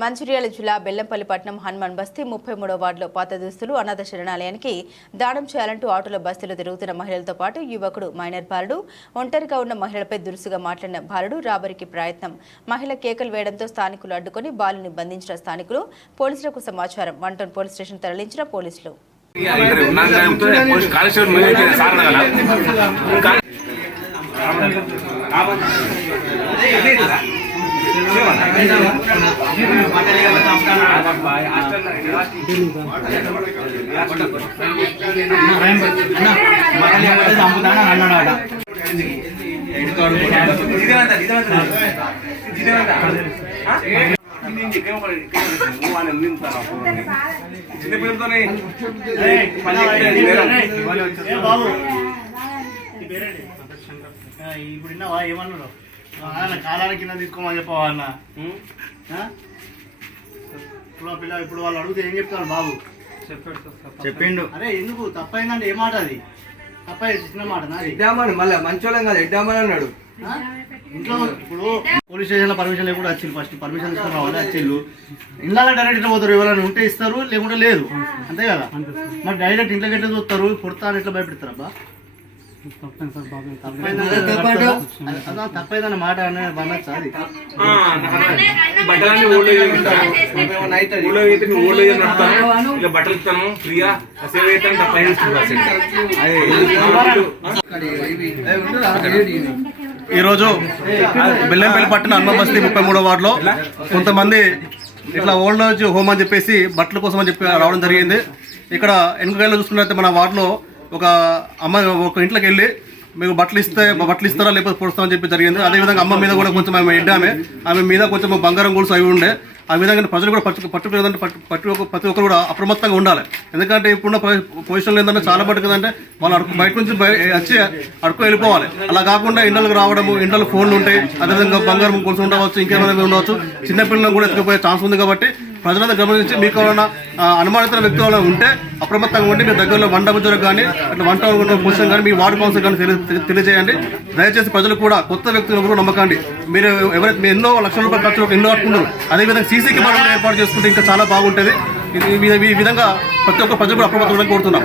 మంచిర్యాల జిల్లా బెల్లంపల్లి పట్టణం హనుమాన్ బస్తీ ముప్పై మూడో వార్డులో పాత దుస్తులు అనాథ శరణాలయానికి దానం చేయాలంటూ ఆటోలో బస్తీలో తిరుగుతున్న మహిళలతో పాటు యువకుడు మైనర్ బాలుడు ఒంటరిగా ఉన్న మహిళలపై దురుసుగా మాట్లాడిన బాలుడు రాబరికి ప్రయత్నం. మహిళ కేకలు వేయడంతో స్థానికులు అడ్డుకొని బాలుని బంధించిన స్థానికులు పోలీసులకు సమాచారం. వన్ టౌన్ పోలీస్ స్టేషన్ తరలించిన పోలీసులు. ఇక్కడ ఉన్నాను కానీ ఉంటే పోలీస్ కానిస్టేబుల్ మీద అయితే సార్ కదా ఇంకా చిన్న పిల్లలతోనే పని ఏ బాబు. నీ పేరేంటి? ఆ, ఇప్పుడు ఏమన్నాడు? కాలాల కింద తీసుకోమని చెప్పవా అన్న? ఆ? ఇప్పుడు పిల్ల ఇప్పుడు వాళ్ళు అడిగితే ఏం చెప్తారు బాబు? చెప్పిండు. అరే ఎందుకు? తప్పైందంటే ఏ మాట అది? తప్పై చిన్న మాట నాది. ఎడ్డామని మళ్ళీ మంచోళ్ళం కాదు ఎడ్డామని అన్నాడు? ఇంట్లో ఇప్పుడు పోలీస్ స్టేషన్లో పర్మిషన్ లేకుండా వచ్చింది ఫస్ట్. పర్మిషన్ తీసుకుని రావాలి వచ్చిండు ఇళ్ళ డైరెక్ట్ ఇట్లా పోతారు ఎవరైనా ఉంటే ఇస్తారు లేకుంటే లేదు. అంతే కదా? మరి డైరెక్ట్ ఇంట్లోకి ఎట్లా చూస్తారు? పుడతా అని ఎట్లా భయపెడతారు అబ్బా బట్టలన్నీ ఊళ్ళో ఇలా బట్టలు ఇస్తాను ఫ్రీగా ఈరోజు బెల్లంపల్లి పట్టణ హనుమ ముప్పై మూడో వార్డులో కొంతమంది ఇట్లా ఓల్డ్ ఏజ్ హోమ్ అని చెప్పేసి బట్టల కోసం అని చెప్పి రావడం జరిగింది. ఇక్కడ ఎన్నికల్లో చూసుకున్నట్లయితే మన వార్డులో ఒక అమ్మ ఒక ఇంట్లోకి వెళ్ళి మీకు బట్టలు ఇస్తే బట్టలు ఇస్తారా లేకపోతే పొడుస్తామని చెప్పి జరిగింది. అదేవిధంగా అమ్మ మీద కూడా కొంచెం ఆమె ఇడ్డామే ఆమె. మీద కొంచెం బంగారం గొలుసు అవి ఉండే. ఆ విధంగా ప్రజలు కూడా పట్టు పట్టు పట్టు ప్రతి ఒక్కరు కూడా అప్రమత్తంగా ఉండాలి. ఎందుకంటే ఇప్పుడున్న పొజిషన్లో ఏంటంటే చాలా మటుకు ఏంటంటే వాళ్ళు అడుగు బయట నుంచి బయ- వచ్చి అడుకు వెళ్ళిపోవాలి. అలా కాకుండా ఇండ్లకు రావడము ఇండలు ఫోన్లు ఉంటాయి. అదేవిధంగా బంగారం కొలుసు ఉండవచ్చు ఇంకేమైనా ఉండవచ్చు. చిన్నపిల్లలను కూడా ఎత్తుకుపోయే ఛాన్స్ ఉంది కాబట్టి ప్రజలందరూ గమనించి మీకు ఏమైనా అనుమానిత వ్యక్తులు ఏమైనా ఉంటే అప్రమత్తంగా ఉండి మీ దగ్గరలో వంట బుజ్జలకు కానీ అట్లా వంట కోసం కానీ మీ వార్డు కౌన్సిల్ కానీ తెలియజేయండి. దయచేసి ప్రజలు కూడా కొత్త వ్యక్తులు ఎవరు నమ్మకండి. మీరు ఎవరైతే మీరు ఎన్నో లక్షల రూపాయలు ఖర్చు ఎన్నో కట్టుకున్నారు అదేవిధంగా సీసీ కెమెరాలు ఏర్పాటు చేసుకుంటే ఇంకా చాలా బాగుంటుంది. ఈ ఈ విధంగా ప్రతి ఒక్క ప్రజలు కూడా అప్రమత్తం కోరుతున్నాం.